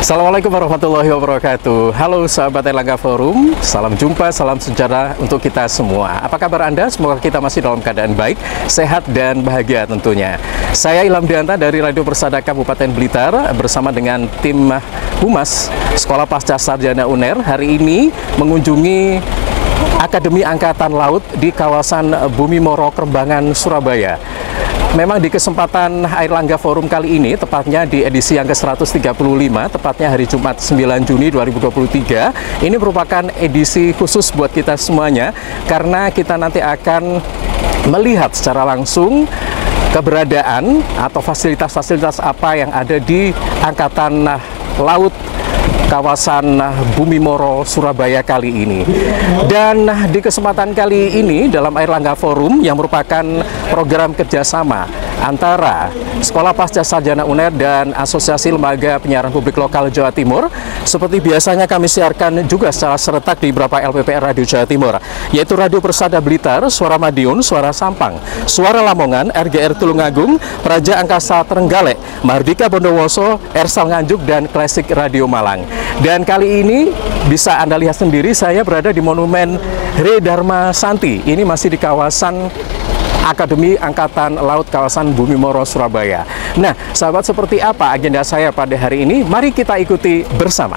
Assalamualaikum warahmatullahi wabarakatuh. Halo sahabat Erlangga Forum, salam jumpa, salam sejahtera untuk kita semua. Apa kabar Anda? Semoga kita masih dalam keadaan baik, sehat dan bahagia tentunya. Saya Ilham Dianta dari Radio Persada Kabupaten Blitar bersama dengan tim Humas Sekolah Pasca Sarjana UNER hari ini mengunjungi Akademi Angkatan Laut di kawasan Bumi Moro, Kerembangan, Surabaya. Memang di kesempatan Airlangga Forum kali ini, tepatnya di edisi yang ke-135, tepatnya hari Jumat 9 Juni 2023, ini merupakan edisi khusus buat kita semuanya, karena kita nanti akan melihat secara langsung keberadaan atau fasilitas-fasilitas apa yang ada di Angkatan Laut kawasan Bumi Moro, Surabaya kali ini. Dan di kesempatan kali ini dalam Airlangga Forum yang merupakan program kerjasama antara Sekolah Pasca Sarjana UNER dan Asosiasi Lembaga Penyiaran Publik Lokal Jawa Timur, seperti biasanya kami siarkan juga secara serentak di beberapa LPPR Radio Jawa Timur, yaitu Radio Persada Blitar, Suara Madiun, Suara Sampang, Suara Lamongan, RGR Tulungagung, Praja Angkasa Trenggalek, Mardika Bondowoso, Ersal Nganjuk, dan Klasik Radio Malang. Dan kali ini bisa Anda lihat sendiri, saya berada di Monumen Hre Dharma Santi. Ini masih di kawasan Akademi Angkatan Laut kawasan Bumi Moro, Surabaya. Nah, sahabat, seperti apa agenda saya pada hari ini? Mari kita ikuti bersama.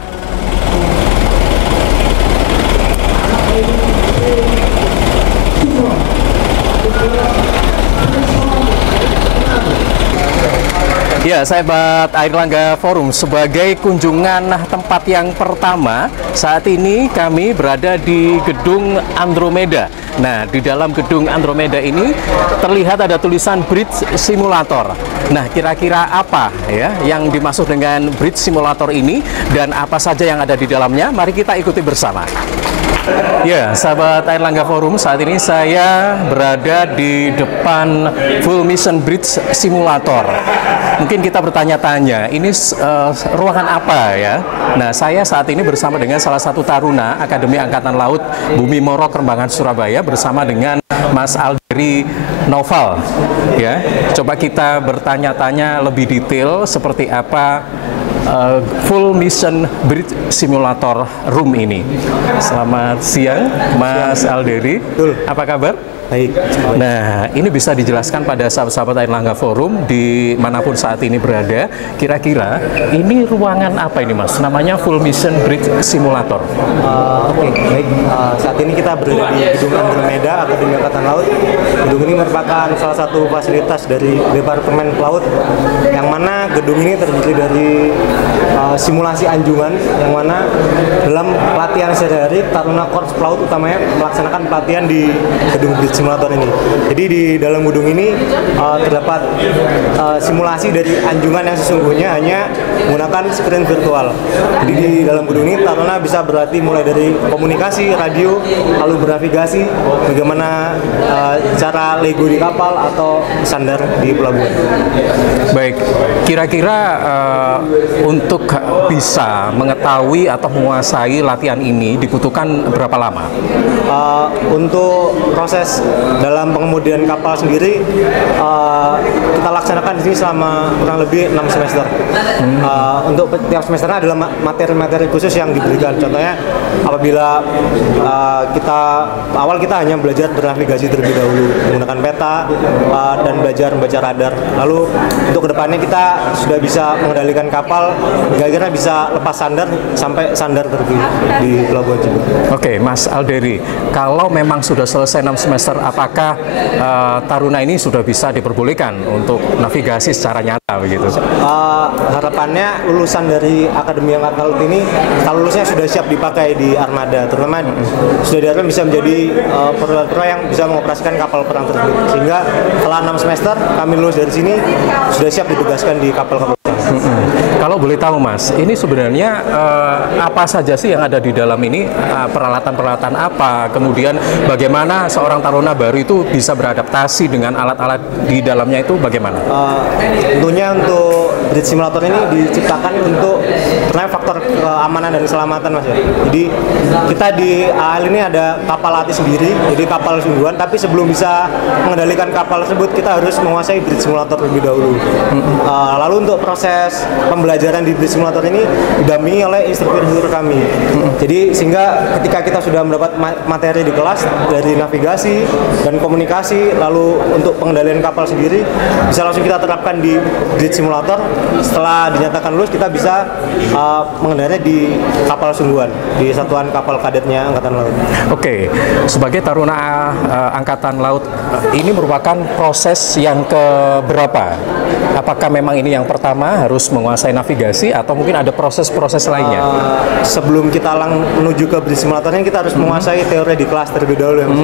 Ya, sahabat Airlangga Forum, sebagai kunjungan tempat yang pertama, saat ini kami berada di Gedung Andromeda. Nah, di dalam Gedung Andromeda ini terlihat ada tulisan Bridge Simulator. Nah, kira-kira apa ya yang dimaksud dengan Bridge Simulator ini dan apa saja yang ada di dalamnya? Mari kita ikuti bersama. Ya, sahabat Airlangga Forum, saat ini saya berada di depan Full Mission Bridge Simulator. Mungkin kita bertanya-tanya, ini ruangan apa ya? Nah, saya saat ini bersama dengan salah satu taruna Akademi Angkatan Laut Bumi Moro, Kerembangan, Surabaya, bersama dengan Mas Alderi Noval. Ya, coba kita bertanya-tanya lebih detail seperti apa Full Mission Bridge Simulator Room ini. Selamat siang, Mas Alderi. Apa kabar? Baik. Nah, ini bisa dijelaskan pada sahabat-sahabat Airlangga Forum dimanapun saat ini berada, kira-kira ini ruangan apa ini, Mas? Namanya Full Mission Bridge Simulator. Oke, baik. Saat ini kita berada di Gedung Andromeda, Akademi Angkatan Laut. Gedung ini merupakan salah satu fasilitas dari Departemen Pelaut, yang mana gedung ini terdiri dari simulasi anjungan, yang mana dalam pelatihan sehari-hari Taruna Korps Pelaut utamanya melaksanakan pelatihan di Gedung Bridge Simulator ini. Jadi di dalam gedung ini terdapat simulasi dari anjungan yang sesungguhnya hanya menggunakan screen virtual. Jadi di dalam gedung ini Taruna bisa berlatih mulai dari komunikasi, radio, lalu bernavigasi, bagaimana cara lego di kapal atau sandar di pelabuhan. Baik, kira-kira untuk bisa mengetahui atau menguasai latihan ini dibutuhkan berapa lama? Untuk proses dalam pengemudian kapal sendiri kita laksanakan di sini selama kurang lebih 6 semester. Untuk tiap semesternya adalah materi-materi khusus yang diberikan. Contohnya apabila kita hanya belajar bernavigasi terlebih dahulu menggunakan peta dan belajar membaca radar. Lalu untuk kedepannya kita sudah bisa mengendalikan kapal kira-kira bisa lepas sandar sampai sandar terjun di pelabuhan juga. Oke, Mas Alderi, kalau memang sudah selesai 6 semester, apakah taruna ini sudah bisa diperbolehkan untuk navigasi secara nyata begitu? Harapannya lulusan dari Akademi Angkatan Laut ini, kalau lulusnya sudah siap dipakai di armada, terutama sudah diharapkan bisa menjadi perwira yang bisa mengoperasikan kapal perang tersebut. Sehingga setelah 6 semester kami lulus dari sini sudah siap ditugaskan di kapal-kapal. Kalau boleh tahu, Mas, ini sebenarnya apa saja sih yang ada di dalam ini? Peralatan-peralatan apa? Kemudian bagaimana seorang taruna baru itu bisa beradaptasi dengan alat-alat di dalamnya itu bagaimana? Tentunya untuk Bridge Simulator ini diciptakan untuk Pertama faktor keamanan dan keselamatan Mas ya. Jadi kita di AL ini ada kapal latih sendiri, jadi kapal sungguhan, tapi sebelum bisa mengendalikan kapal tersebut kita harus menguasai bridge simulator terlebih dahulu. Lalu untuk proses pembelajaran di bridge simulator ini didampingi oleh instruktur kami. Jadi sehingga ketika kita sudah mendapat materi di kelas dari navigasi dan komunikasi, lalu untuk pengendalian kapal sendiri bisa langsung kita terapkan di bridge simulator. Setelah dinyatakan lulus kita bisa mengendalinya di kapal sungguhan, di satuan kapal kadetnya Angkatan Laut. Oke, sebagai taruna Angkatan Laut, ini merupakan proses yang keberapa? Apakah memang ini yang pertama harus menguasai navigasi atau mungkin ada proses-proses lainnya? Sebelum kita menuju ke bridge simulatornya kita harus menguasai teori di kelas terlebih dahulu ya Mas.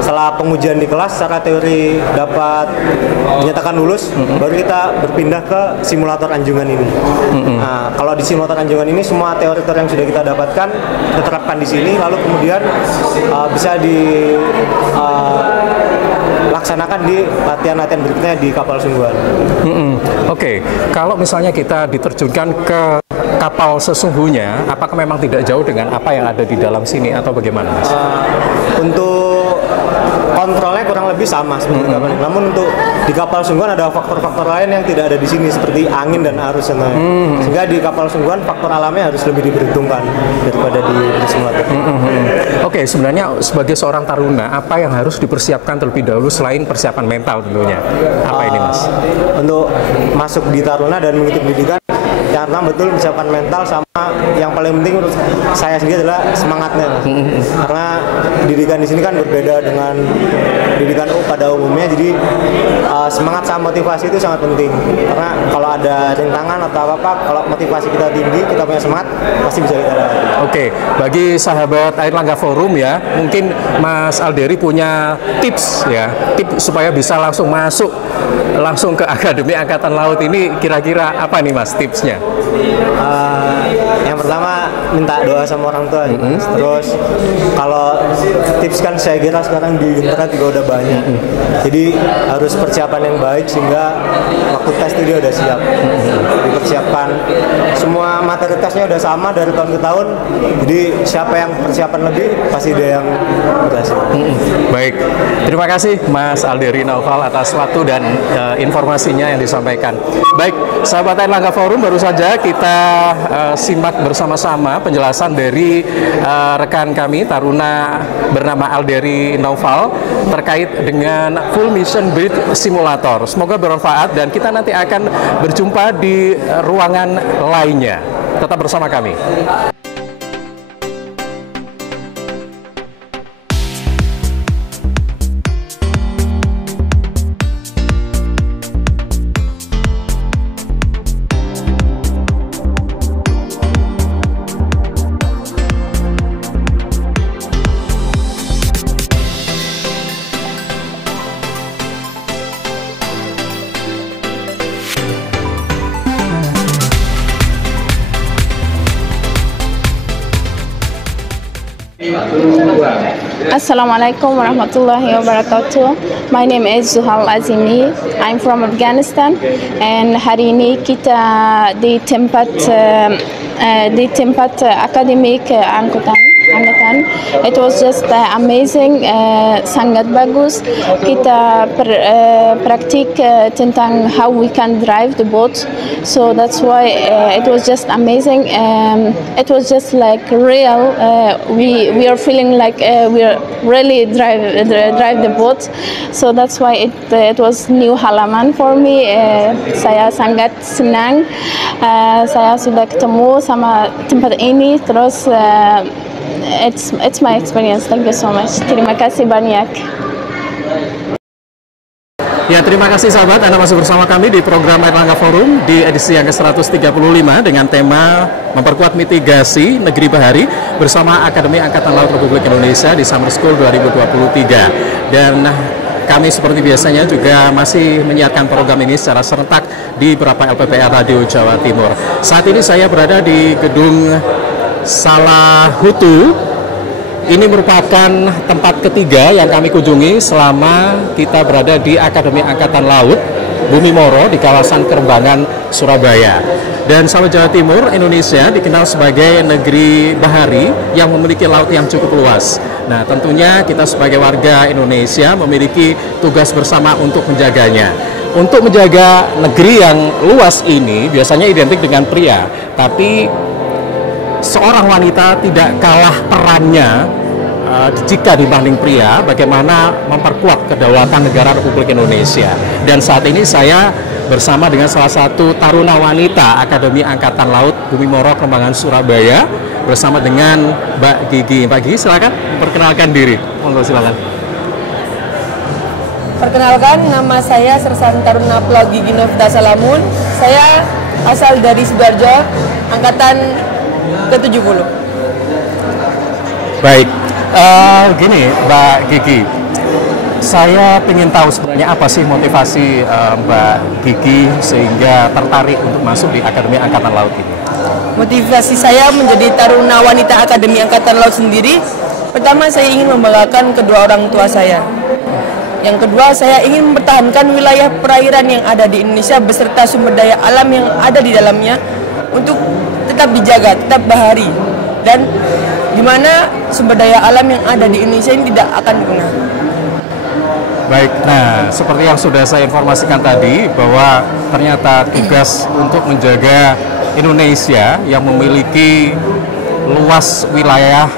Setelah pengujian di kelas secara teori dapat dinyatakan lulus, baru kita berpindah ke simulator anjungan ini. Nah, kalau di simulator anjungan ini semua teori-teori yang sudah kita dapatkan kita terapkan di sini, lalu kemudian bisa dilaksanakan di latihan-latihan berikutnya di kapal sungguhan. Oke, kalau misalnya kita diterjunkan ke kapal sesungguhnya, apakah memang tidak jauh dengan apa yang ada di dalam sini atau bagaimana, Mas? Untuk kontrolnya kurang lebih sama seperti kapal. Namun untuk di kapal sungguhan ada faktor-faktor lain yang tidak ada di sini seperti angin dan arus sehingga di kapal sungguhan faktor alamnya harus lebih diperhitungkan daripada di simulator. Oke, sebenarnya sebagai seorang taruna apa yang harus dipersiapkan terlebih dahulu selain persiapan mental tentunya? Apa ini, Mas? Untuk masuk di taruna dan mengikuti pendidikan, yang pertama betul persiapan mental, sama yang paling penting menurut saya sendiri adalah semangatnya, Mas. Karena pendidikan di sini kan berbeda dengan pendidikan pada umumnya, jadi semangat sama motivasi itu sangat penting. Karena kalau ada rintangan atau apa, kalau motivasi kita tinggi, kita punya semangat, pasti bisa kita lewati. Oke, bagi sahabat Airlangga Forum ya, mungkin Mas Alderi punya tips ya, tips supaya bisa langsung masuk langsung ke Akademi Angkatan Laut ini, kira-kira apa nih Mas tipsnya? Yang pertama minta doa sama orang tua. Terus kalau tips kan saya kira sekarang di internet juga udah banyak. Jadi harus persiapan yang baik sehingga waktu tes itu dia udah siap. Dipersiapkan semua materi tesnya udah sama dari tahun ke tahun. Jadi siapa yang persiapan lebih pasti dia yang berhasil. Baik, terima kasih Mas Alderi Naufal atas waktu dan informasinya yang disampaikan. Baik, sahabat Airlangga Forum, baru saja kita simak bersama-sama penjelasan dari rekan kami taruna bernama Alderi Naufal terkait dengan Full Mission Bridge Simulator. Semoga bermanfaat dan kita nanti akan berjumpa di ruangan lainnya. Tetap bersama kami. Assalamualaikum warahmatullahi wabarakatuh. My name is Zuhal Azimi. I'm from Afghanistan, and hari ini kita di tempat akademik angkatan. It was just amazing, sangat bagus. Kita praktik tentang how we can drive the boat, so that's why it was just amazing. It was just like real. We are feeling like we are really drive the boat, so that's why it was new halaman for me. Saya sangat senang. Saya sudah ketemu sama tempat ini, terus it's my experience. Thank you so much. Terima kasih banyak. Ya, terima kasih sahabat, Anda masih bersama kami di program Airlangga Forum di edisi yang ke-135 dengan tema memperkuat mitigasi negeri bahari bersama Akademi Angkatan Laut Republik Indonesia di Summer School 2023. Dan kami seperti biasanya juga masih menyiarkan program ini secara serentak di beberapa LPPR Radio Jawa Timur. Saat ini saya berada di gedung Salahutu. Ini merupakan tempat ketiga yang kami kunjungi selama kita berada di Akademi Angkatan Laut Bumi Moro di kawasan Kerembangan, Surabaya. Dan sahabat Jawa Timur, Indonesia dikenal sebagai negeri bahari yang memiliki laut yang cukup luas. Nah, tentunya kita sebagai warga Indonesia memiliki tugas bersama untuk menjaganya. Untuk menjaga negeri yang luas ini biasanya identik dengan pria, tapi seorang wanita tidak kalah perannya jika dibanding pria, bagaimana memperkuat kedaulatan negara Republik Indonesia. Dan saat ini saya bersama dengan salah satu taruna wanita Akademi Angkatan Laut Bumi Moro Kerembangan, Surabaya, bersama dengan Mbak Gigi. Mbak Gigi, silakan perkenalkan diri. Monggo, silakan. Perkenalkan, nama saya Sersan Taruna Pelaut Gigi Novita Salamun. Saya asal dari Sidoarjo, angkatan ke-70. Baik, gini Mbak Gigi, saya ingin tahu sebenarnya apa sih motivasi Mbak Gigi sehingga tertarik untuk masuk di Akademi Angkatan Laut ini? Motivasi saya menjadi taruna wanita Akademi Angkatan Laut sendiri, pertama saya ingin membanggakan kedua orang tua saya. Yang kedua, saya ingin mempertahankan wilayah perairan yang ada di Indonesia beserta sumber daya alam yang ada di dalamnya untuk tetap dijaga, tetap bahari, dan di mana sumber daya alam yang ada di Indonesia ini tidak akan punah. Baik, nah seperti yang sudah saya informasikan tadi bahwa ternyata tugas untuk menjaga Indonesia yang memiliki luas wilayah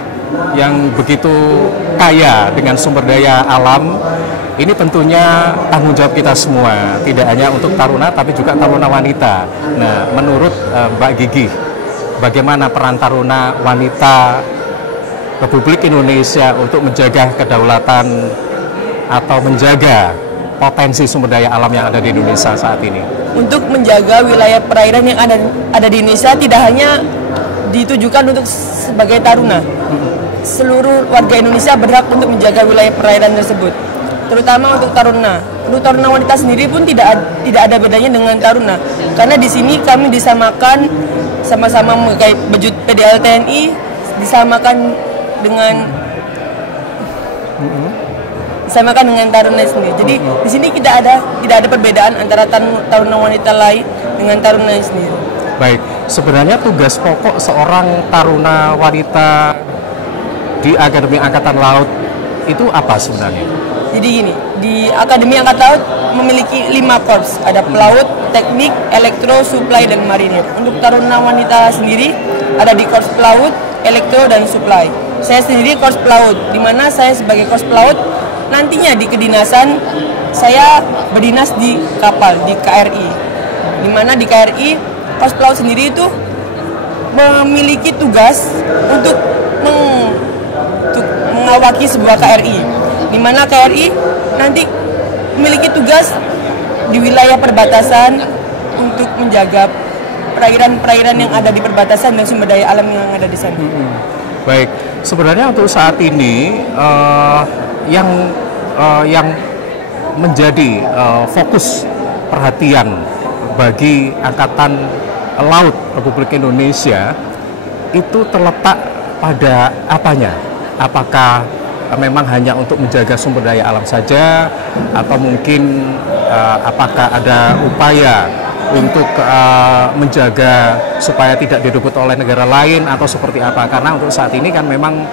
yang begitu kaya dengan sumber daya alam, ini tentunya tanggung jawab kita semua, tidak hanya untuk taruna tapi juga taruna wanita. Nah, menurut Mbak Gigi, bagaimana peran taruna wanita Republik Indonesia untuk menjaga kedaulatan atau menjaga potensi sumber daya alam yang ada di Indonesia saat ini? Untuk menjaga wilayah perairan yang ada di Indonesia tidak hanya ditujukan untuk sebagai taruna. Seluruh warga Indonesia berhak untuk menjaga wilayah perairan tersebut, terutama untuk taruna. Untuk taruna wanita sendiri pun tidak ada bedanya dengan taruna, karena di sini kami disamakan, sama-sama memakai baju PDL TNI, disamakan dengan taruna sendiri. Jadi di sini tidak ada perbedaan antara taruna wanita lain dengan taruna sendiri. Baik, sebenarnya tugas pokok seorang taruna wanita di Akademi Angkatan Laut itu apa sebenarnya? Jadi gini, di Akademi Angkatan Laut memiliki 5 korps, ada pelaut, teknik, elektro, supply, dan marinir. Untuk taruna wanita sendiri ada di korps pelaut, elektro, dan supply. Saya sendiri korps pelaut, di mana saya sebagai korps pelaut nantinya di kedinasan saya berdinas di kapal, di KRI. Di mana di KRI korps pelaut sendiri itu memiliki tugas untuk mengawaki sebuah KRI, di mana KRI nanti memiliki tugas di wilayah perbatasan untuk menjaga perairan-perairan yang ada di perbatasan dan sumber daya alam yang ada di sana. Baik, sebenarnya untuk saat ini yang menjadi fokus perhatian bagi Angkatan Laut Republik Indonesia itu terletak pada apanya? Apakah memang hanya untuk menjaga sumber daya alam saja, atau mungkin apakah ada upaya untuk menjaga supaya tidak direbut oleh negara lain atau seperti apa? Karena untuk saat ini kan memang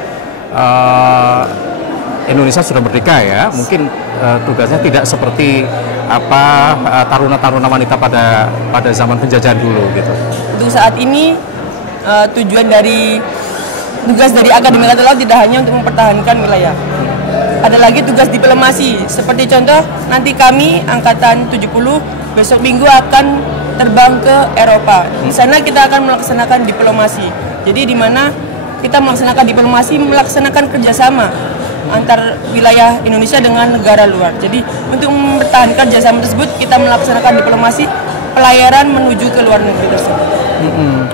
Indonesia sudah merdeka ya, mungkin tugasnya tidak seperti taruna-taruna wanita pada zaman penjajahan dulu gitu. Untuk saat ini tugas dari Akademi Angkatan Laut tidak hanya untuk mempertahankan wilayah. Ada lagi tugas diplomasi. Seperti contoh, nanti kami Angkatan 70 besok Minggu akan terbang ke Eropa. Di sana kita akan melaksanakan diplomasi. Jadi di mana kita melaksanakan diplomasi, melaksanakan kerjasama antar wilayah Indonesia dengan negara luar. Jadi untuk mempertahankan kerjasama tersebut, kita melaksanakan diplomasi pelayaran menuju ke luar negeri tersebut.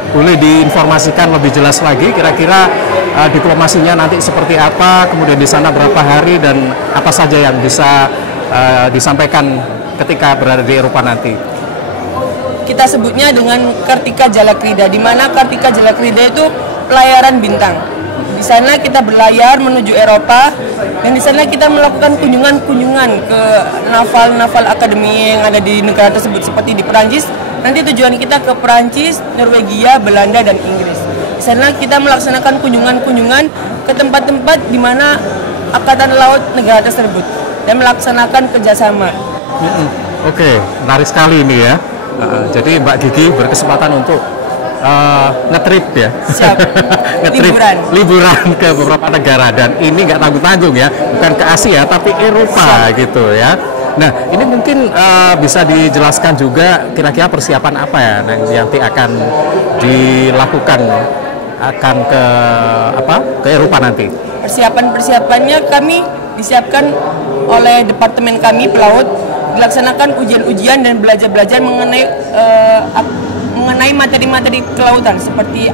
Boleh diinformasikan lebih jelas lagi kira-kira diplomasinya nanti seperti apa, kemudian di sana berapa hari dan apa saja yang bisa disampaikan ketika berada di Eropa nanti? Kita sebutnya dengan Kartika Jalakrida, di mana Kartika Jalakrida itu pelayaran bintang. Di sana kita berlayar menuju Eropa Dan di sana kita melakukan kunjungan-kunjungan ke naval akademi yang ada di negara tersebut seperti di Perancis. Nanti tujuan kita ke Perancis, Norwegia, Belanda, dan Inggris. Di sana kita melaksanakan kunjungan-kunjungan ke tempat-tempat di mana Angkatan Laut negara tersebut dan melaksanakan kerjasama. Oke, menarik sekali ini ya. Jadi Mbak Gigi berkesempatan untuk ngetrip ya. Siap. Ngetrip liburan ke beberapa negara, dan ini nggak tanggung-tanggung ya, bukan ke Asia tapi Eropa. Siap. Gitu ya. Nah, ini mungkin bisa dijelaskan juga kira-kira persiapan apa ya yang nanti akan dilakukan akan ke Eropa nanti. Persiapannya kami disiapkan oleh departemen kami pelaut, dilaksanakan ujian-ujian dan belajar-belajar mengenai materi-materi kelautan seperti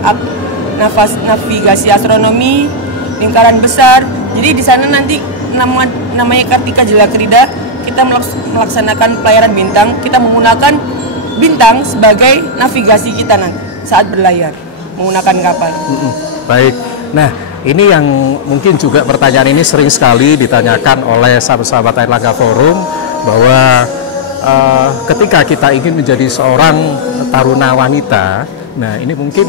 navigasi astronomi, lingkaran besar. Jadi di sana nanti namanya Kartika Jalakrida, kita melaksanakan pelayaran bintang. Kita menggunakan bintang sebagai navigasi kita nanti saat berlayar menggunakan kapal. Baik. Nah, ini yang mungkin juga pertanyaan ini sering sekali ditanyakan oleh sahabat-sahabat Airlangga Forum, bahwa ketika kita ingin menjadi seorang taruna wanita, nah ini mungkin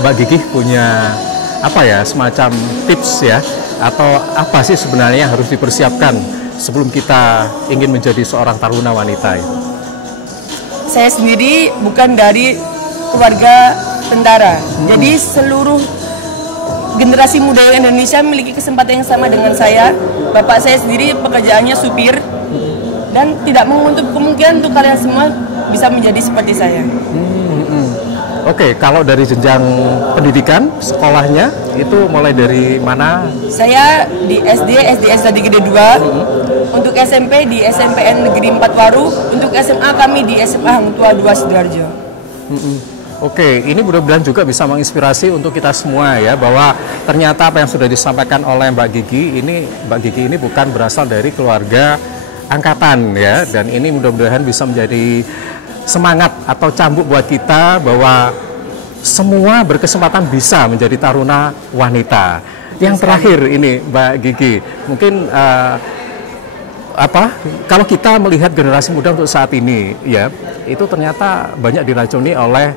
Mbak Gigi punya semacam tips ya, atau apa sih sebenarnya yang harus dipersiapkan sebelum kita ingin menjadi seorang taruna wanita itu? Saya sendiri bukan dari keluarga tentara, jadi seluruh generasi muda Indonesia memiliki kesempatan yang sama dengan saya. Bapak saya sendiri pekerjaannya supir, dan tidak menutup kemungkinan untuk kalian semua bisa menjadi seperti saya. Oke, kalau dari jenjang pendidikan, sekolahnya itu mulai dari mana? Saya di SDS Tadi Gede 2, untuk SMP di SMPN Negeri 4 Waru, untuk SMA kami di SMA Hang Tua 2 Sidoarjo. Oke, ini mudah-mudahan juga bisa menginspirasi untuk kita semua ya, bahwa ternyata apa yang sudah disampaikan oleh Mbak Gigi ini bukan berasal dari keluarga angkatan ya, dan ini mudah-mudahan bisa menjadi semangat atau cambuk buat kita bahwa semua berkesempatan bisa menjadi taruna wanita. Yang terakhir ini Mbak Gigi, mungkin kalau kita melihat generasi muda untuk saat ini ya, itu ternyata banyak diracuni oleh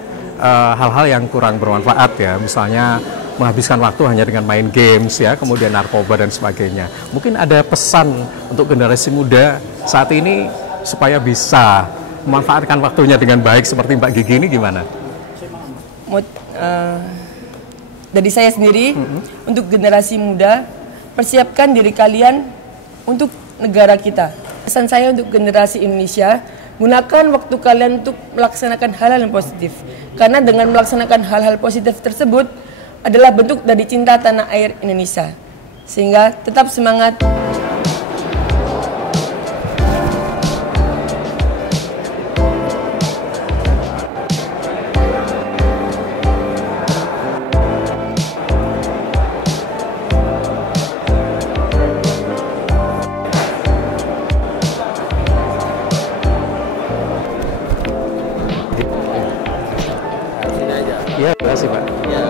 hal-hal yang kurang bermanfaat ya, misalnya menghabiskan waktu hanya dengan main games ya, kemudian narkoba dan sebagainya. Mungkin ada pesan untuk generasi muda saat ini supaya bisa memanfaatkan waktunya dengan baik seperti Mbak Gigi ini gimana? Dari saya sendiri, untuk generasi muda, persiapkan diri kalian untuk negara kita. Pesan saya untuk generasi Indonesia, gunakan waktu kalian untuk melaksanakan hal-hal yang positif. Karena dengan melaksanakan hal-hal positif tersebut adalah bentuk dari cinta tanah air Indonesia. Sehingga tetap semangat. Ya, terima kasih Pak. Ya.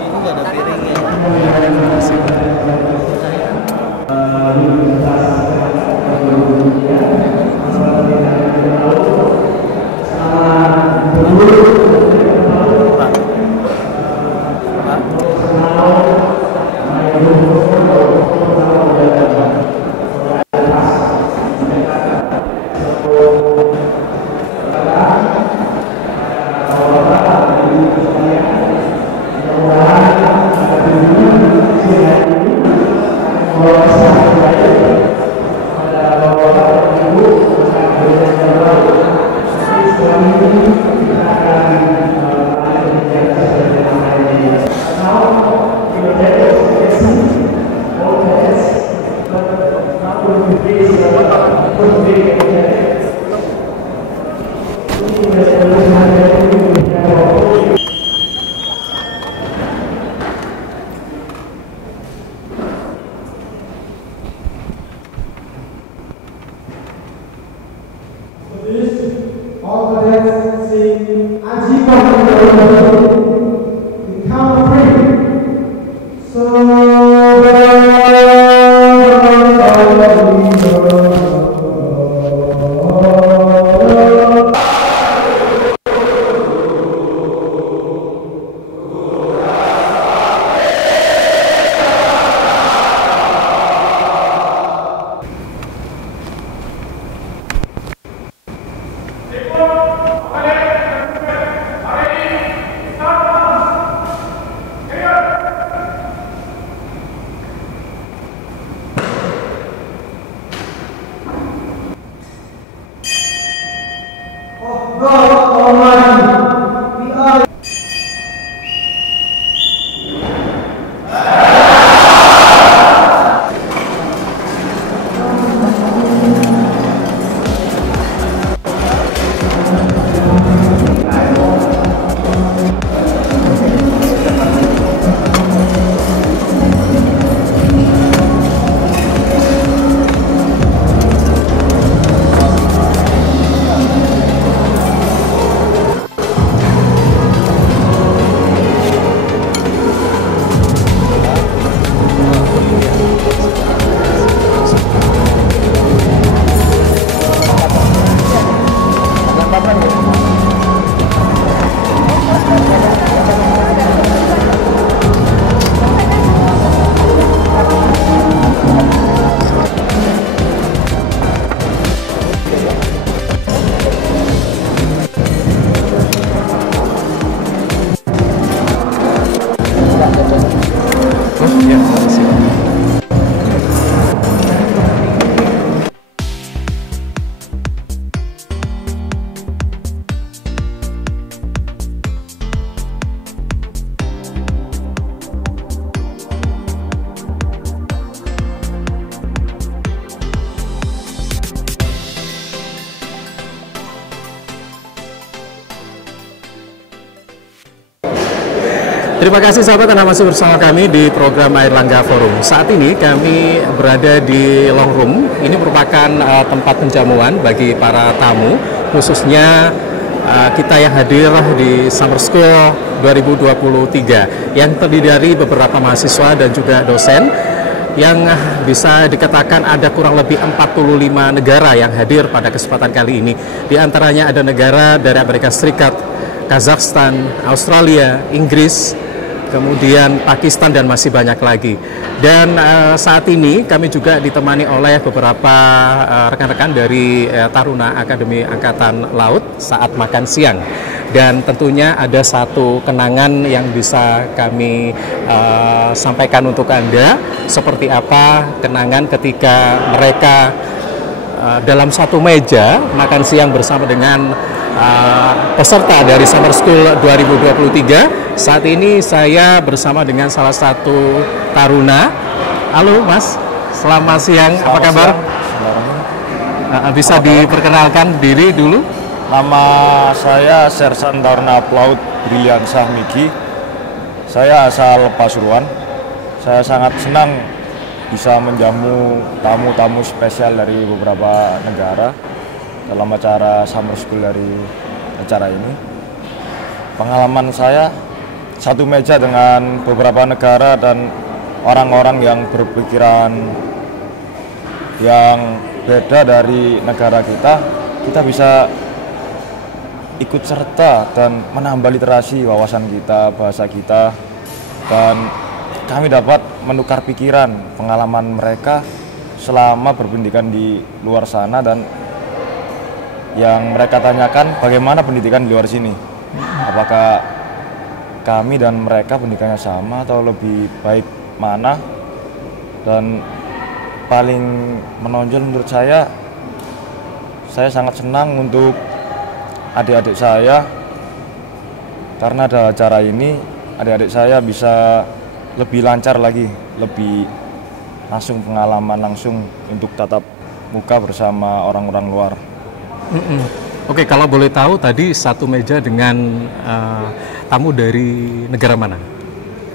Ini nggak ada piringnya. Terima kasih Pak. Terima kasih sahabat, Anda masih bersama kami di program Airlangga Forum. Saat ini kami berada di Long Room. Ini merupakan tempat penjamuan bagi para tamu, khususnya kita yang hadir di Summer School 2023 yang terdiri dari beberapa mahasiswa dan juga dosen yang bisa dikatakan ada kurang lebih 45 negara yang hadir pada kesempatan kali ini. Di antaranya ada negara dari Amerika Serikat, Kazakhstan, Australia, Inggris, kemudian Pakistan, dan masih banyak lagi. Dan saat ini kami juga ditemani oleh beberapa rekan-rekan dari Taruna Akademi Angkatan Laut saat makan siang. Dan tentunya ada satu kenangan yang bisa kami sampaikan untuk Anda, seperti apa kenangan ketika mereka dalam satu meja makan siang bersama dengan peserta dari Summer School 2023. Saat ini saya bersama dengan salah satu taruna. Halo Mas, selamat siang, apa kabar? Bisa diperkenalkan diri dulu? Nama saya Sersan Taruna Pelaut Briliansyah Migi. Saya asal Pasuruan. Saya sangat senang bisa menjamu tamu-tamu spesial dari beberapa negara dalam acara Summer School dari acara ini. Pengalaman saya satu meja dengan beberapa negara dan orang-orang yang berpikiran yang beda dari negara kita bisa ikut serta dan menambah literasi wawasan kita, bahasa kita, dan kami dapat menukar pikiran, pengalaman mereka selama berpendidikan di luar sana, dan yang mereka tanyakan bagaimana pendidikan di luar sini, apakah kami dan mereka pendidikannya sama atau lebih baik mana. Dan paling menonjol menurut saya sangat senang untuk adik-adik saya, karena ada acara ini adik-adik saya bisa lebih lancar lagi, lebih langsung pengalaman langsung untuk tatap muka bersama orang-orang luar. Oke, kalau boleh tahu tadi satu meja dengan tamu dari negara mana?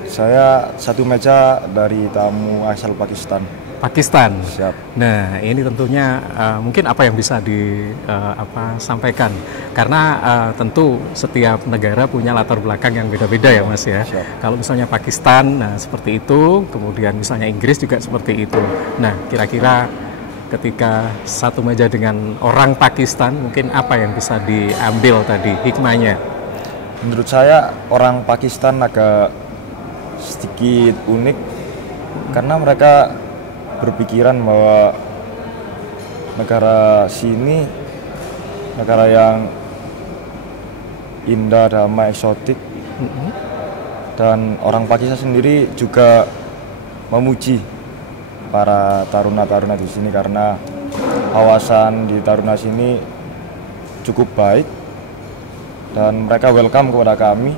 Saya satu meja dari tamu asal Pakistan. Pakistan. Siap. Nah, ini tentunya mungkin apa yang bisa disampaikan, karena tentu setiap negara punya latar belakang yang beda-beda ya Mas ya. Siap. Kalau misalnya Pakistan, nah seperti itu, kemudian misalnya Inggris juga seperti itu. Nah, kira-kira ketika satu meja dengan orang Pakistan, mungkin apa yang bisa diambil tadi hikmahnya? Menurut saya orang Pakistan agak sedikit unik karena mereka berpikiran bahwa negara sini negara yang indah, damai, eksotik, dan orang Pakistan sendiri juga memuji para taruna-taruna di sini karena kawasan di taruna sini cukup baik dan mereka welcome kepada kami.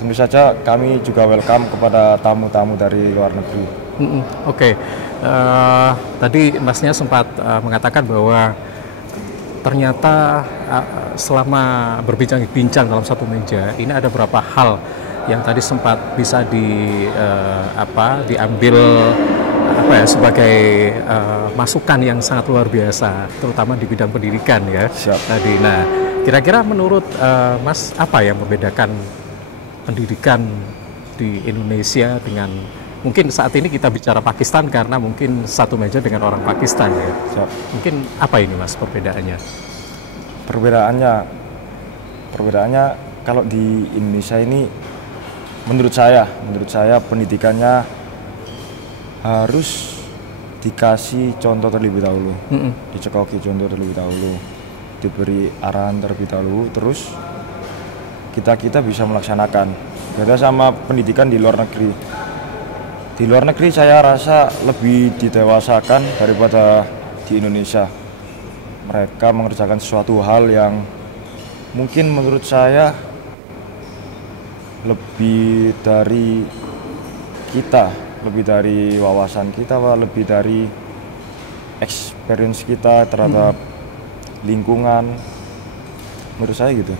Tentu saja kami juga welcome kepada tamu-tamu dari luar negeri. Oke. Tadi Masnya sempat mengatakan bahwa ternyata selama berbincang-bincang dalam satu meja ini ada beberapa hal yang tadi sempat bisa diambil sebagai masukan yang sangat luar biasa, terutama di bidang pendidikan ya. Siap. Tadi. Nah, kira-kira menurut Mas apa yang membedakan pendidikan di Indonesia dengan mungkin saat ini kita bicara Pakistan karena mungkin satu meja dengan orang Pakistan ya. Siap. Mungkin apa ini Mas perbedaannya? Perbedaannya kalau di Indonesia ini menurut saya pendidikannya harus dikasih contoh terlebih dahulu. Dicekoki contoh terlebih dahulu, diberi arahan terlebih dahulu, terus kita bisa melaksanakan. Beda sama pendidikan di luar negeri. Di luar negeri saya rasa lebih didewasakan daripada di Indonesia. Mereka mengerjakan sesuatu hal yang mungkin menurut saya lebih dari kita, lebih dari wawasan kita, lebih dari experience kita terhadap lingkungan. Menurut saya gitu.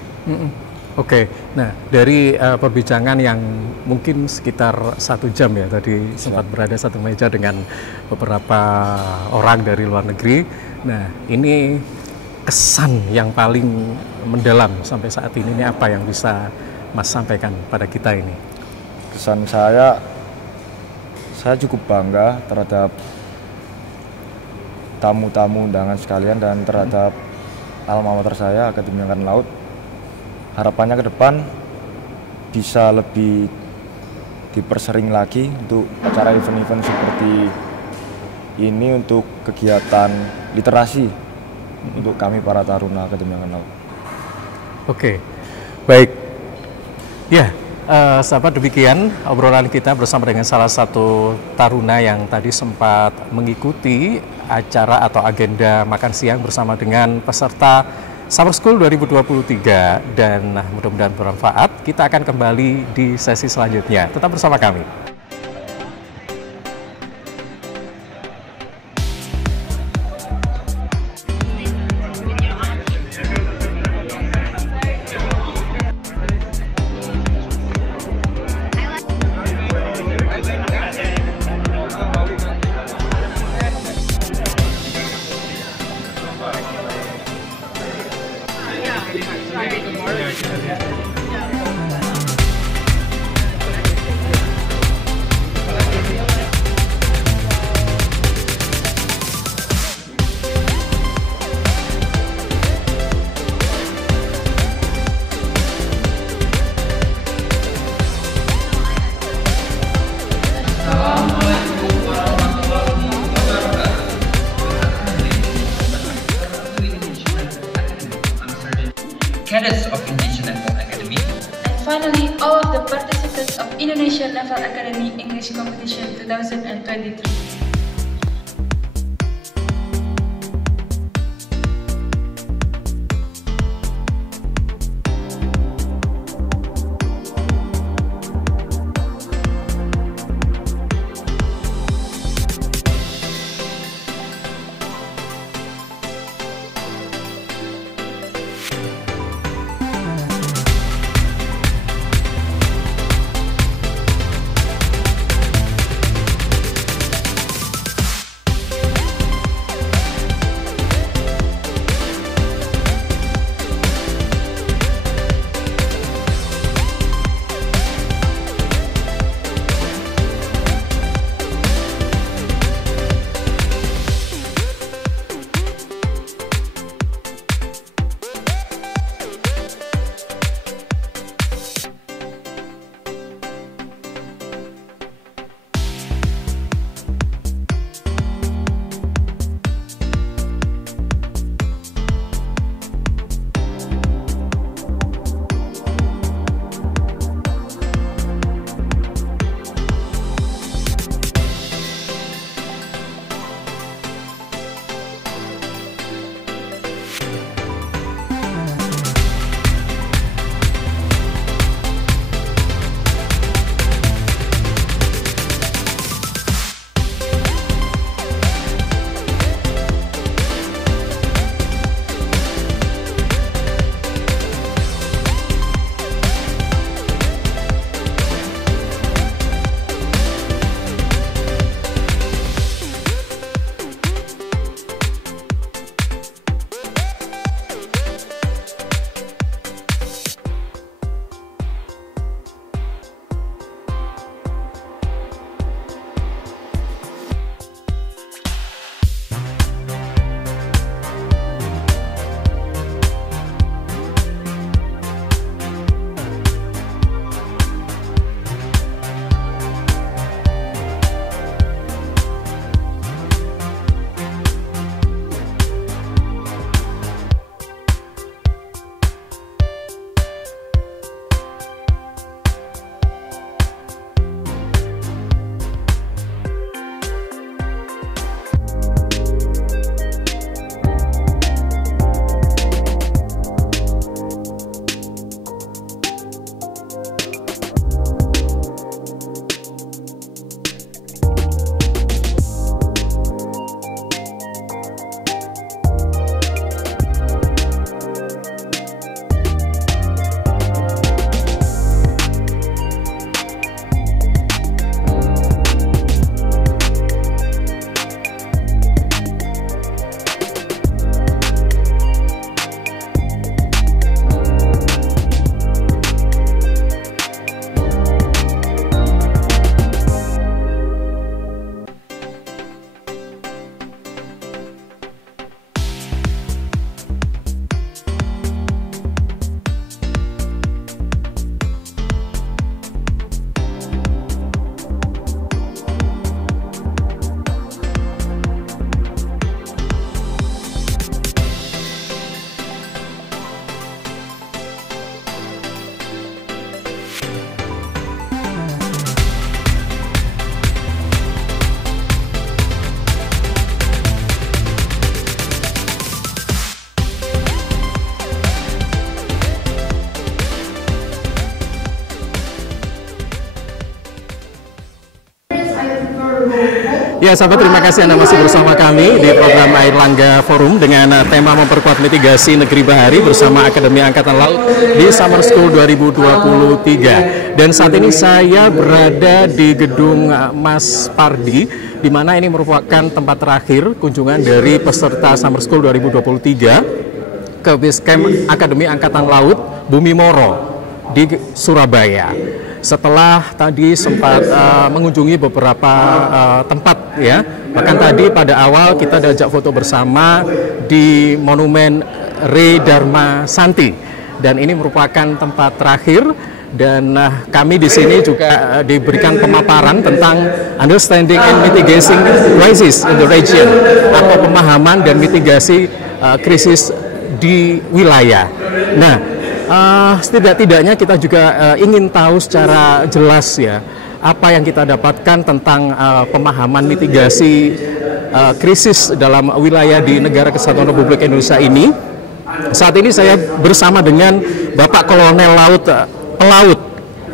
Oke, nah dari perbincangan yang mungkin sekitar 1 jam ya tadi sempat berada satu meja dengan beberapa orang dari luar negeri. Nah ini kesan yang paling mendalam sampai saat ini apa yang bisa Mas sampaikan pada kita ini? Kesan saya cukup bangga terhadap tamu-tamu undangan sekalian dan terhadap alma mater saya, Akademi Angkatan Laut. Harapannya ke depan bisa lebih dipersering lagi untuk acara event-event seperti ini untuk kegiatan literasi untuk kami para taruna Akademi Angkatan Laut. Oke, baik. Ya, sahabat, demikian obrolan kita bersama dengan salah satu taruna yang tadi sempat mengikuti acara atau agenda makan siang bersama dengan peserta Summer School 2023, dan mudah-mudahan bermanfaat. Kita akan kembali di sesi selanjutnya. Tetap bersama kami. Cadets of Indonesian Naval Academy. And finally, all of the participants of Indonesian Naval Academy English Competition 2023. Ya, sahabat, terima kasih Anda masih bersama kami di program Airlangga Forum dengan tema memperkuat mitigasi negeri bahari bersama Akademi Angkatan Laut di Summer School 2023. Dan saat ini saya berada di gedung Mas Pardi, di mana ini merupakan tempat terakhir kunjungan dari peserta Summer School 2023 ke Base Camp Akademi Angkatan Laut Bumi Moro di Surabaya. Setelah tadi sempat mengunjungi beberapa tempat ya, bahkan tadi pada awal kita diajak foto bersama di Monumen Re Dharma Santi, dan ini merupakan tempat terakhir. Dan kami di sini juga diberikan pemaparan tentang understanding and mitigating crisis in the region, atau pemahaman dan mitigasi krisis di wilayah. Nah, setidak-tidaknya kita juga ingin tahu secara jelas ya, apa yang kita dapatkan tentang pemahaman mitigasi krisis dalam wilayah di Negara Kesatuan Republik Indonesia ini. Saat ini saya bersama dengan Bapak Kolonel Pelaut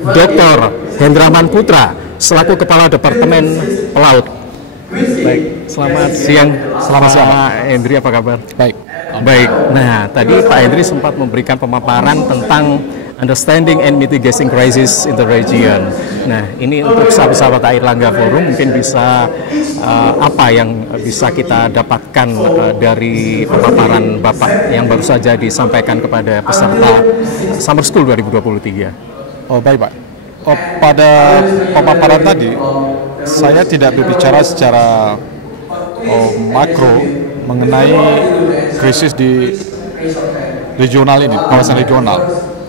Dr. Hendraman Putra selaku Kepala Departemen Pelaut. Baik, selamat siang. Selamat siang, Pak Hendri, apa kabar? Baik. Nah, tadi Pak Hendri sempat memberikan pemaparan tentang understanding and mitigating crisis in the region. Nah, ini untuk sahabat-sahabat Airlangga Forum mungkin bisa apa yang bisa kita dapatkan dari pemaparan Bapak yang baru saja disampaikan kepada peserta Summer School 2023. Oh, baik, Pak. Pada pemaparan tadi, saya tidak berbicara secara makro mengenai krisis di regional ini, kawasan regional.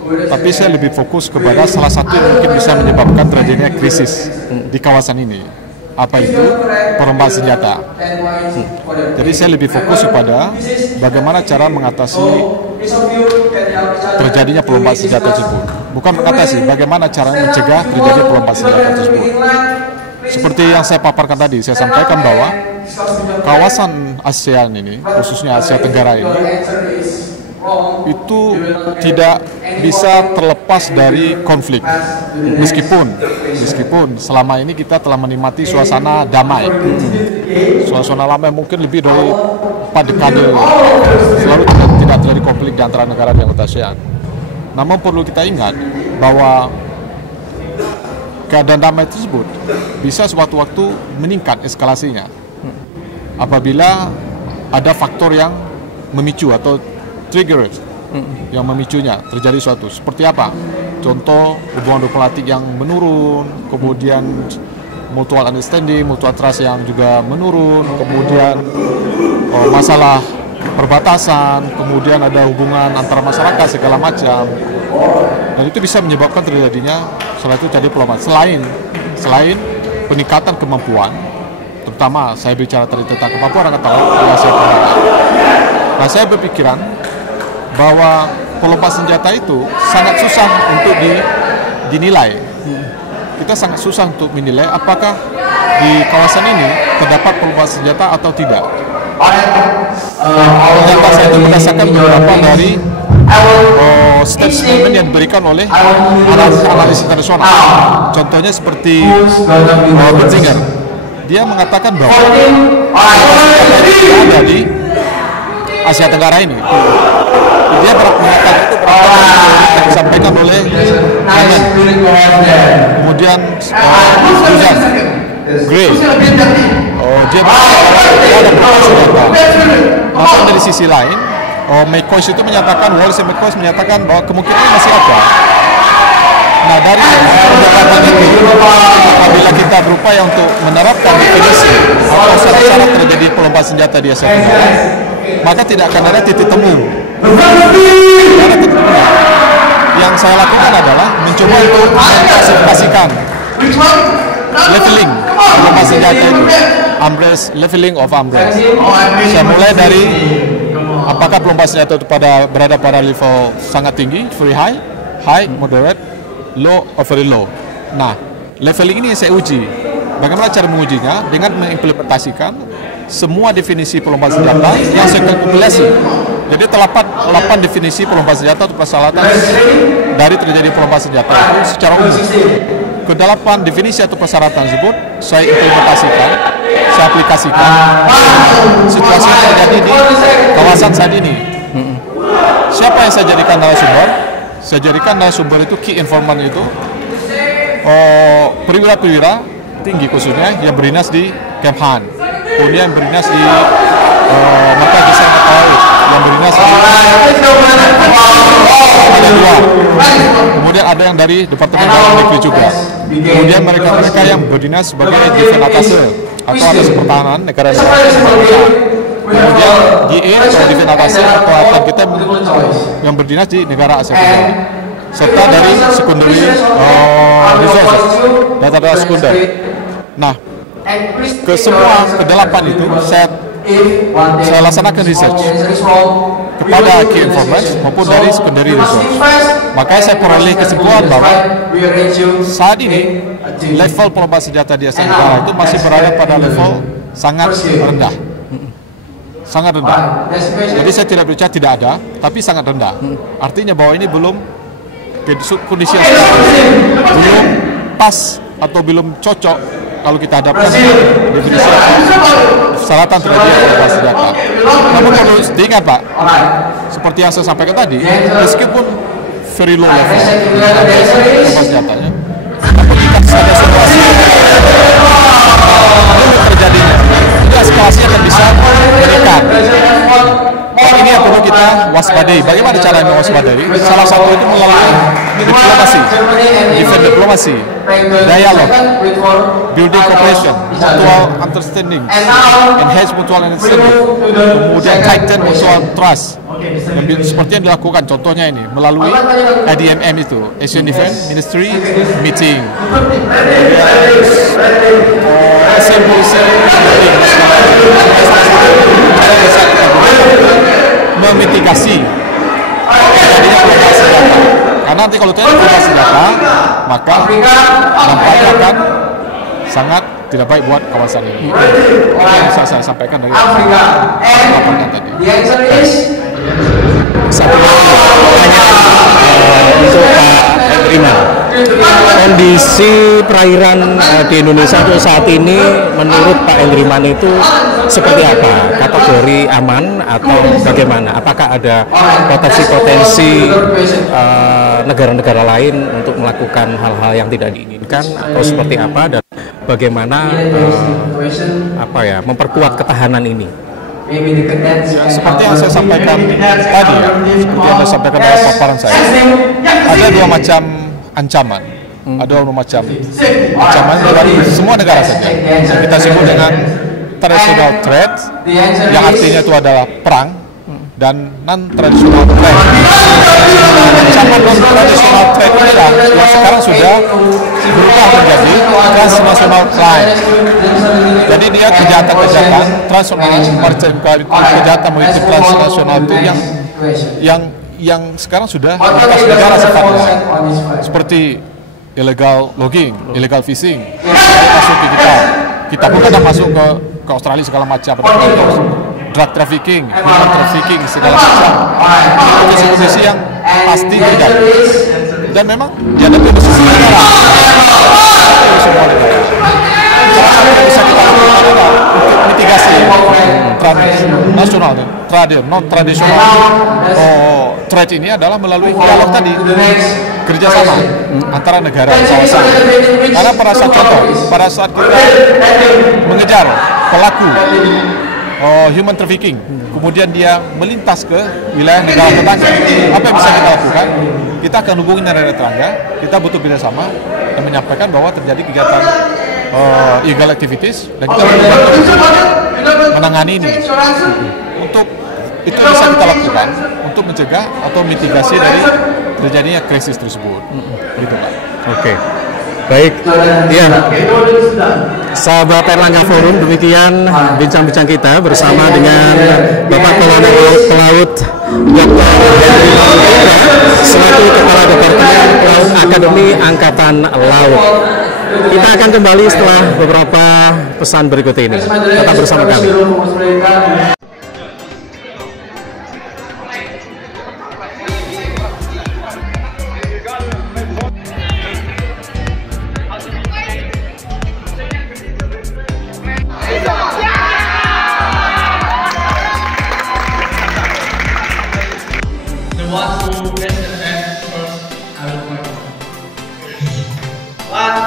Tapi saya lebih fokus kepada salah satu yang mungkin bisa menyebabkan terjadinya krisis di kawasan ini. Apa itu? Perlombaan senjata. Jadi saya lebih fokus kepada bagaimana cara mengatasi terjadinya perlombaan senjata tersebut. Bukan mengatasi, bagaimana cara mencegah terjadi perlombaan senjata tersebut. Seperti yang saya paparkan tadi, saya sampaikan bahwa kawasan ASEAN ini, khususnya Asia Tenggara ini, itu tidak bisa terlepas dari konflik. Meskipun selama ini kita telah menikmati suasana damai, suasana damai mungkin lebih dari 4 dekade selalu tidak terjadi konflik di antara negara di anggota ASEAN. Namun perlu kita ingat bahwa keadaan damai tersebut bisa suatu waktu meningkat eskalasinya apabila ada faktor yang memicu atau trigger yang memicunya terjadi suatu. Seperti apa? Contoh, hubungan diplomatik yang menurun, kemudian mutual understanding, mutual trust yang juga menurun, kemudian masalah perbatasan, kemudian ada hubungan antara masyarakat segala macam, dan itu bisa menyebabkan terjadinya setelah itu jadi pelemahan. Selain peningkatan kemampuan, terutama saya bicara tentang kemampuan angkatan laut di Asia Tenggara. Nah, saya berpikiran bahwa pelompat senjata itu sangat susah untuk dinilai. Kita sangat susah untuk menilai apakah di kawasan ini terdapat pelompat senjata atau tidak. Ternyata saya itu berdasarkan beberapa dari statement yang diberikan oleh analis internasional. Contohnya seperti Benzinger. Dia mengatakan bahwa ada di Asia Tenggara ini. Dia mengatakan itu yang disampaikan oleh Hammond, kemudian Susan Gray. Dia ada senjata. Namun dari sisi lain, McCoy itu menyatakan, Wallace McCoy menyatakan bahwa kemungkinan masih ada. Nah, dari pendekatan itu, apabila kita berupaya untuk menerapkan definisi atau syarat-syarat terjadi pelompat senjata di Asia Tenggara, maka tidak akan ada titik temu. Yang saya lakukan adalah mencoba untuk mengklasifikasikan leveling pelompat senjata itu, leveling of arms. Saya mulai dari apakah pelompat senjata itu berada pada level sangat tinggi, very high, moderate, low, or very low. Nah, leveling ini saya uji. Bagaimana cara mengujinya? Dengan mengimplementasikan semua definisi pelompat senjata yang saya kompilasi. Jadi terdapat 8 definisi pelompat senjata atau persyaratan dari terjadi pelompat senjata itu secara umum. Ke-8 definisi atau persyaratan tersebut saya implementasikan saya aplikasikan situasi yang terjadi di kawasan saat ini. Siapa yang saya jadikan narasumber? Saya jadikan narasumber itu key informant itu perwira-perwira tinggi khususnya yang berdinas di Kemhan, kemudian berdinas di Markas Desain Kapal Laut, yang berdinas di ada dua, kemudian ada yang dari Departemen Dalam Negeri juga, kemudian mereka yang berdinas sebagai defense attaché atau atas pertahanan negara-negara kemudian GA atau defense attaché atau atlet kita yang berdinas di negara Asia Tenggara, serta dari secondary resources, data-data sekunder. Nah, ke semua kedelapan itu saya laksanakan research kepada key informants maupun dari secondary resource. Makanya saya peroleh kesimpulan bahwa saat ini level pelompat senjata di Asia Tenggara itu masih berada pada level sangat rendah. Sangat rendah. Jadi saya tidak berbicara tidak ada, tapi sangat rendah. Artinya bahwa ini belum kondisi yang belum pas atau belum cocok kalau kita hadapkan definisi persyaratan terjadi pelompat senjata. Namun perlu diingat Pak, seperti yang saya sampaikan tadi, meskipun very low level pelompat senjatanya, namun jika ada situasi belum terjadinya, itu eskalasinya akan bisa meningkat. Ini yang perlu kita waspadai. Bagaimana cara mewaspadai? Salah satu itu melalui diplomasi, defense diplomasi, dialog, building cooperation, mutual understanding, enhance mutual understanding, kemudian tighten mutual trust. Dan seperti yang dilakukan contohnya ini melalui ADMM itu, Asian Defense Ministry Meeting, memitigasi terjadinya pelompat senjata. Karena nanti kalau terjadi pelompat senjata, maka dampaknya akan sangat tidak baik buat kawasan ini. Itu yang bisa saya sampaikan dari laporan tadi. Satu lagi untuk Pak Endriman, kondisi perairan di Indonesia untuk saat ini menurut Pak Endriman itu seperti apa? Kategori aman atau bagaimana? Apakah ada potensi-potensi negara-negara lain untuk melakukan hal-hal yang tidak diinginkan atau seperti apa, dan bagaimana memperkuat ketahanan ini? Ya, seperti yang saya sampaikan tadi ya, seperti yang saya sampaikan dalam paparan saya, ada dua macam ancaman, ada dua macam ancaman dari semua negara saja. Kita sebut dengan traditional threat, yang artinya itu adalah perang, dan non-traditional threat. Ancaman non-traditional threat inilah yang sekarang sudah berubah menjadi transnational crime. Jadi dia kejahatan-kejahatan transnasional, kejahatan maritim transnasional itu yang sekarang sudah lintas negara sifatnya, seperti illegal logging, illegal fishing, masuk ke kita pun kadang masuk ke Australia segala macam, drug trafficking, human trafficking segala macam. Kondisi-kondisi yang pasti terjadi dan memang dihadapi oleh semua negara. Bisa kita lakukan adalah untuk mitigasi nasional dan non-tradisional threat ini adalah melalui dialog tadi, kerjasama antara negara kawasan. Karena pada saat kita mengejar pelaku human trafficking, kemudian dia melintas ke wilayah negara tetangga, apa yang bisa kita lakukan? Kita akan hubungi negara tetangga, kita butuh bekerjasama dan menyampaikan bahwa terjadi kegiatan illegal activities, dan kita menangani ini. Untuk itu bisa kita lakukan untuk mencegah atau mitigasi dari terjadinya krisis tersebut. Gitu Pak. Oke. Baik, ya, sahabat Erlangga Forum, demikian bincang-bincang kita bersama dengan Bapak Kolonel Pelaut Dr. Hendri Maulida selaku Kepala Departemen Pelaut Akademi Angkatan Laut. Kita akan kembali setelah beberapa pesan berikut ini. Tetap bersama kami. one who raised the hand first, I will point. One.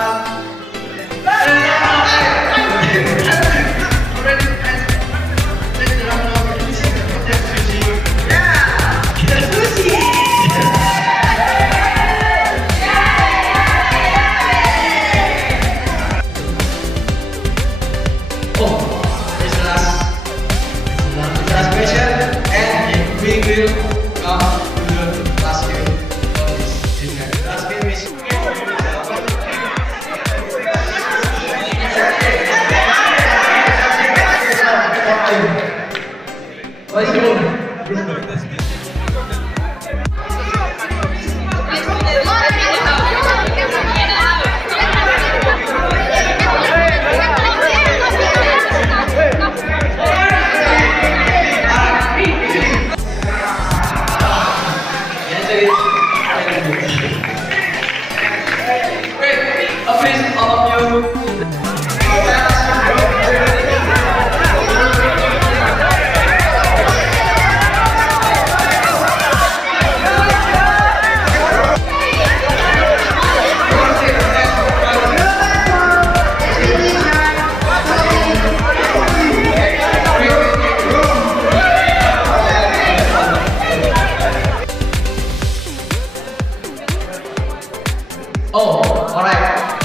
Oh, alright.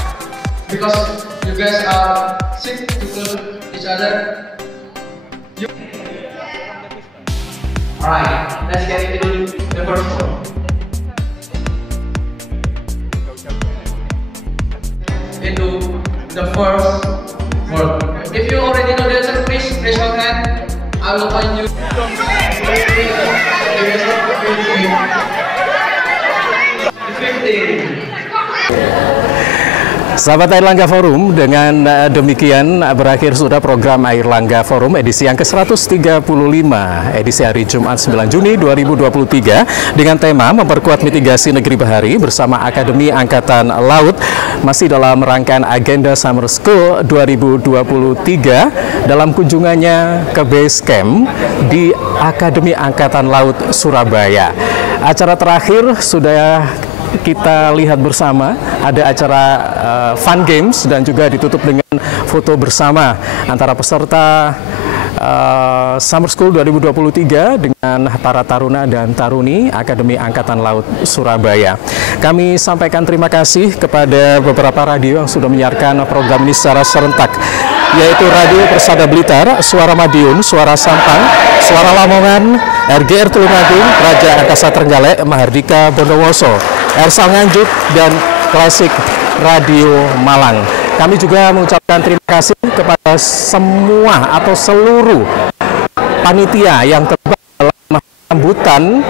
Because you guys are sick to close each other. Alright, let's get into the first one. Into the first word. If you already know the answer, please raise your hand. I will find you. Sahabat Airlangga Forum, dengan demikian berakhir sudah program Airlangga Forum edisi yang ke-135, edisi hari Jumat 9 Juni 2023, dengan tema memperkuat mitigasi negeri bahari bersama Akademi Angkatan Laut, masih dalam rangkaian agenda Summer School 2023 dalam kunjungannya ke base camp di Akademi Angkatan Laut Surabaya. Acara terakhir sudah kita lihat bersama, ada acara fun games dan juga ditutup dengan foto bersama antara peserta Summer School 2023 dengan para taruna dan taruni Akademi Angkatan Laut Surabaya. Kami sampaikan terima kasih kepada beberapa radio yang sudah menyiarkan program ini secara serentak, yaitu Radio Persada Blitar, Suara Madiun, Suara Sampang, Suara Lamongan, RGR Tulungagung, Raja Angkasa Trenggalek, Mahardika Bondowoso, Ersa Nganjuk, dan Klasik Radio Malang. Kami juga mengucapkan terima kasih kepada semua atau seluruh panitia yang terlibat dalam sambutan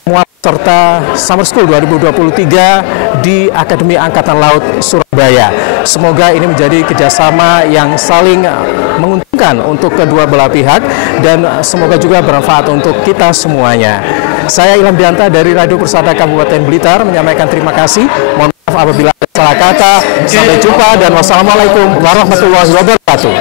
semua peserta Summer School 2023 di Akademi Angkatan Laut Surabaya. Semoga ini menjadi kerjasama yang saling menguntungkan untuk kedua belah pihak dan semoga juga bermanfaat untuk kita semuanya. Saya Ilham Dianta dari Radio Persada Kabupaten Blitar menyampaikan terima kasih. Mohon maaf apabila ada salah kata. Sampai jumpa dan wassalamualaikum warahmatullahi wabarakatuh.